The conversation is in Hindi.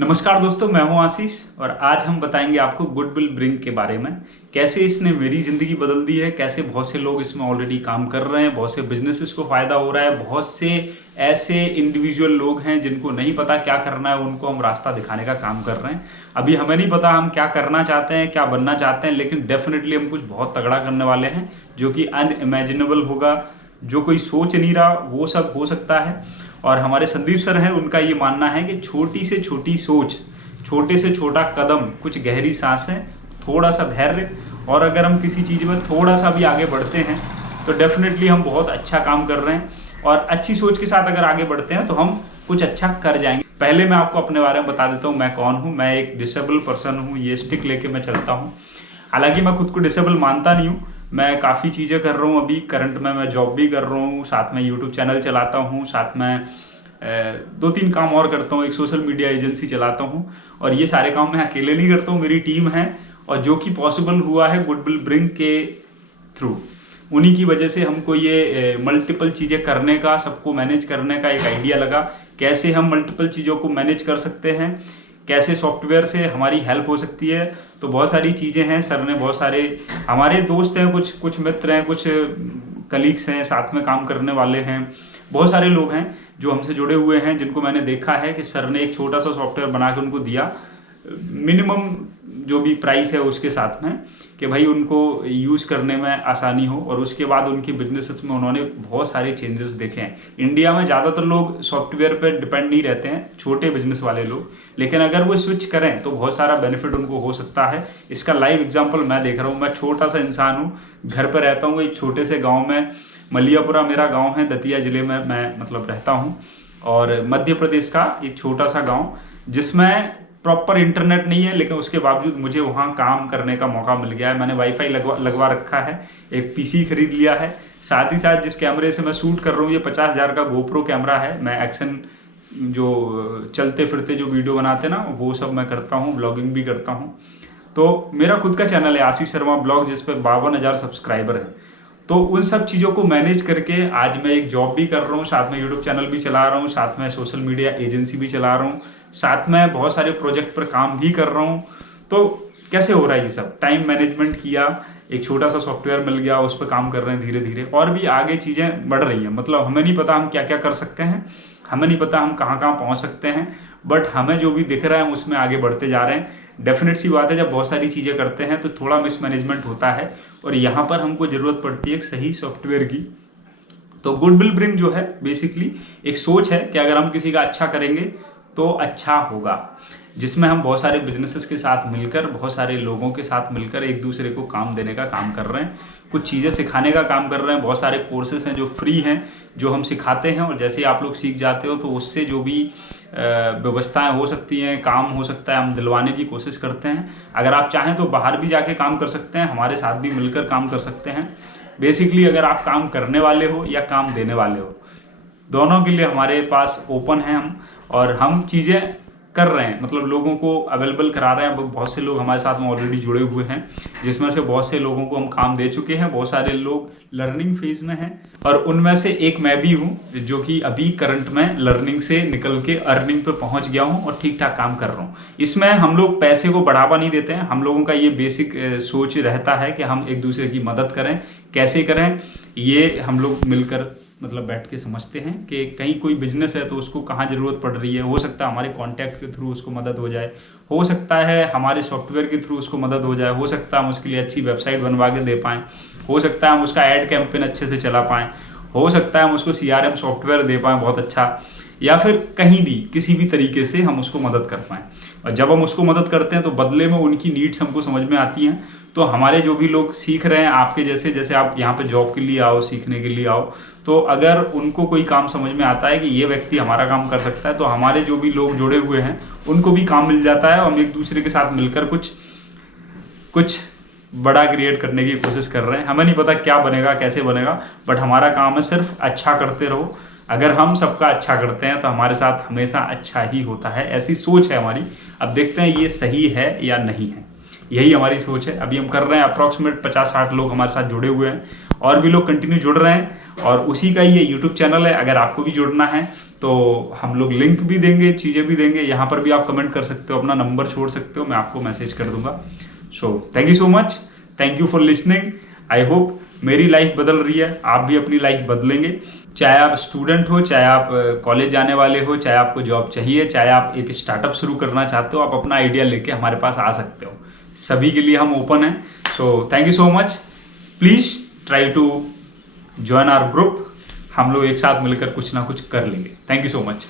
नमस्कार दोस्तों, मैं हूं आशीष और आज हम बताएंगे आपको गुडविल ब्रिंग के बारे में। कैसे इसने मेरी ज़िंदगी बदल दी है, कैसे बहुत से लोग इसमें ऑलरेडी काम कर रहे हैं, बहुत से बिजनेसेस को फ़ायदा हो रहा है, बहुत से ऐसे इंडिविजुअल लोग हैं जिनको नहीं पता क्या करना है, उनको हम रास्ता दिखाने का काम कर रहे हैं। अभी हमें नहीं पता हम क्या करना चाहते हैं, क्या बनना चाहते हैं, लेकिन डेफिनेटली हम कुछ बहुत तगड़ा करने वाले हैं जो कि अनइमेजिनेबल होगा। जो कोई सोच नहीं रहा वो सब हो सकता है। और हमारे संदीप सर हैं, उनका ये मानना है कि छोटी से छोटी सोच, छोटे से छोटा कदम, कुछ गहरी सांसें, थोड़ा सा धैर्य, और अगर हम किसी चीज़ में थोड़ा सा भी आगे बढ़ते हैं तो डेफिनेटली हम बहुत अच्छा काम कर रहे हैं। और अच्छी सोच के साथ अगर आगे बढ़ते हैं तो हम कुछ अच्छा कर जाएंगे। पहले मैं आपको अपने बारे में बता देता हूँ, मैं कौन हूँ। मैं एक डिसेबल पर्सन हूँ, ये स्टिक लेके मैं चलता हूँ। हालांकि मैं खुद को डिसेबल मानता नहीं हूँ, मैं काफ़ी चीज़ें कर रहा हूँ। अभी करंट में मैं जॉब भी कर रहा हूँ, साथ में यूट्यूब चैनल चलाता हूँ, साथ में 2-3 काम और करता हूँ, एक सोशल मीडिया एजेंसी चलाता हूँ। और ये सारे काम मैं अकेले नहीं करता हूँ, मेरी टीम है। और जो कि पॉसिबल हुआ है गुडविल ब्रिंग के थ्रू, उन्हीं की वजह से हमको ये मल्टीपल चीज़ें करने का, सबको मैनेज करने का एक आइडिया लगा। कैसे हम मल्टीपल चीज़ों को मैनेज कर सकते हैं, कैसे सॉफ्टवेयर से हमारी हेल्प हो सकती है। तो बहुत सारी चीज़ें हैं। सर ने बहुत सारे, हमारे दोस्त हैं, कुछ मित्र हैं, कुछ कलीग्स हैं, साथ में काम करने वाले हैं, बहुत सारे लोग हैं जो हमसे जुड़े हुए हैं, जिनको मैंने देखा है कि सर ने एक छोटा सा सॉफ्टवेयर बना के उनको दिया, मिनिमम जो भी प्राइस है उसके साथ में, कि भाई उनको यूज़ करने में आसानी हो। और उसके बाद उनकी बिजनेसेस में उन्होंने बहुत सारे चेंजेस देखे हैं। इंडिया में ज़्यादातर लोग सॉफ्टवेयर पर डिपेंड नहीं रहते हैं, छोटे बिजनेस वाले लोग, लेकिन अगर वो स्विच करें तो बहुत सारा बेनिफिट उनको हो सकता है। इसका लाइव एग्जाम्पल मैं देख रहा हूँ। मैं छोटा सा इंसान हूँ, घर पर रहता हूँ एक छोटे से गाँव में, मलियापुरा मेरा गाँव है, दतिया ज़िले में मैं रहता हूँ। और मध्य प्रदेश का एक छोटा सा गाँव जिसमें प्रॉपर इंटरनेट नहीं है, लेकिन उसके बावजूद मुझे वहाँ काम करने का मौका मिल गया है। मैंने वाईफाई लगवा रखा है, एक पीसी खरीद लिया है, साथ ही साथ जिस कैमरे से मैं शूट कर रहा हूँ ये 50,000 का गोप्रो कैमरा है। मैं एक्शन जो चलते फिरते जो वीडियो बनाते ना, वो सब मैं करता हूँ, ब्लॉगिंग भी करता हूँ। तो मेरा खुद का चैनल है आशीष शर्मा ब्लॉग, जिस पर 52,000 सब्सक्राइबर है। तो उन सब चीज़ों को मैनेज करके आज मैं एक जॉब भी कर रहा हूँ, साथ में यूट्यूब चैनल भी चला रहा हूँ, साथ में सोशल मीडिया एजेंसी भी चला रहा हूँ, साथ में बहुत सारे प्रोजेक्ट पर काम भी कर रहा हूँ। तो कैसे हो रहा है ये सब? टाइम मैनेजमेंट किया, एक छोटा सा सॉफ्टवेयर मिल गया, उस पर काम कर रहे हैं धीरे धीरे, और भी आगे चीज़ें बढ़ रही हैं। मतलब हमें नहीं पता हम क्या क्या कर सकते हैं, हमें नहीं पता हम कहाँ कहाँ पहुँच सकते हैं, बट हमें जो भी दिख रहा है हम उसमें आगे बढ़ते जा रहे हैं। डेफिनेट सी बात है, जब बहुत सारी चीज़ें करते हैं तो थोड़ा मिसमैनेजमेंट होता है, और यहाँ पर हमको ज़रूरत पड़ती है एक सही सॉफ्टवेयर की। तो गुडविल ब्रिंग जो है बेसिकली एक सोच है कि अगर हम किसी का अच्छा करेंगे तो अच्छा होगा, जिसमें हम बहुत सारे बिजनेसेस के साथ मिलकर, बहुत सारे लोगों के साथ मिलकर एक दूसरे को काम देने का काम कर रहे हैं, कुछ चीज़ें सिखाने का काम कर रहे हैं। बहुत सारे कोर्सेस हैं जो फ्री हैं, जो हम सिखाते हैं, और जैसे ही आप लोग सीख जाते हो तो उससे जो भी व्यवस्थाएं हो सकती हैं, काम हो सकता है, हम दिलवाने की कोशिश करते हैं। अगर आप चाहें तो बाहर भी जाके काम कर सकते हैं, हमारे साथ भी मिलकर काम कर सकते हैं। बेसिकली अगर आप काम करने वाले हो या काम देने वाले हो, दोनों के लिए हमारे पास ओपन है हम, और हम चीज़ें कर रहे हैं, मतलब लोगों को अवेलेबल करा रहे हैं। बहुत से लोग हमारे साथ में ऑलरेडी जुड़े हुए हैं, जिसमें से बहुत से लोगों को हम काम दे चुके हैं, बहुत सारे लोग लर्निंग फेज में हैं, और उनमें से एक मैं भी हूँ जो कि अभी करंट में लर्निंग से निकल के अर्निंग पे पहुँच गया हूँ और ठीक ठाक काम कर रहा हूँ। इसमें हम लोग पैसे को बढ़ावा नहीं देते हैं। हम लोगों का ये बेसिक सोच रहता है कि हम एक दूसरे की मदद करें। कैसे करें ये हम लोग मिलकर बैठ के समझते हैं कि कहीं कोई बिजनेस है तो उसको कहाँ ज़रूरत पड़ रही है। हो सकता है हमारे कॉन्टैक्ट के थ्रू उसको मदद हो जाए, हो सकता है हमारे सॉफ्टवेयर के थ्रू उसको मदद हो जाए, हो सकता है हम उसके लिए अच्छी वेबसाइट बनवा के दे पाएँ, हो सकता है हम उसका ऐड कैंपेन अच्छे से चला पाएँ, हो सकता है हम उसको CRM सॉफ्टवेयर दे पाएँ बहुत अच्छा, या फिर कहीं भी किसी भी तरीके से हम उसको मदद कर पाएँ। और जब हम उसको मदद करते हैं तो बदले में उनकी नीड्स हमको समझ में आती हैं। तो हमारे जो भी लोग सीख रहे हैं आपके जैसे, जैसे आप यहाँ पे जॉब के लिए आओ, सीखने के लिए आओ, तो अगर उनको कोई काम समझ में आता है कि ये व्यक्ति हमारा काम कर सकता है, तो हमारे जो भी लोग जुड़े हुए हैं उनको भी काम मिल जाता है। और हम एक दूसरे के साथ मिलकर कुछ बड़ा क्रिएट करने की कोशिश कर रहे हैं। हमें नहीं पता क्या बनेगा, कैसे बनेगा, बट हमारा काम है सिर्फ अच्छा करते रहो। अगर हम सबका अच्छा करते हैं तो हमारे साथ हमेशा अच्छा ही होता है, ऐसी सोच है हमारी। अब देखते हैं ये सही है या नहीं है, यही हमारी सोच है। अभी हम कर रहे हैं, अप्रॉक्सीमेट 50-60 लोग हमारे साथ जुड़े हुए हैं, और भी लोग कंटिन्यू जुड़ रहे हैं। और उसी का ये यूट्यूब चैनल है। अगर आपको भी जुड़ना है तो हम लोग लिंक भी देंगे, चीज़ें भी देंगे, यहाँ पर भी आप कमेंट कर सकते हो, अपना नंबर छोड़ सकते हो, मैं आपको मैसेज कर दूंगा। सो thank you so much, thank you for listening. I hope मेरी लाइफ बदल रही है, आप भी अपनी लाइफ बदलेंगे। चाहे आप स्टूडेंट हो, चाहे आप कॉलेज जाने वाले हो, चाहे आपको जॉब चाहिए, चाहे आप एक स्टार्टअप शुरू करना चाहते हो, आप अपना आइडिया लेके हमारे पास आ सकते हो। सभी के लिए हम ओपन हैं। So thank you so much. Please try to join our group. हम लोग एक साथ मिलकर कुछ ना कुछ कर लेंगे। Thank you so much.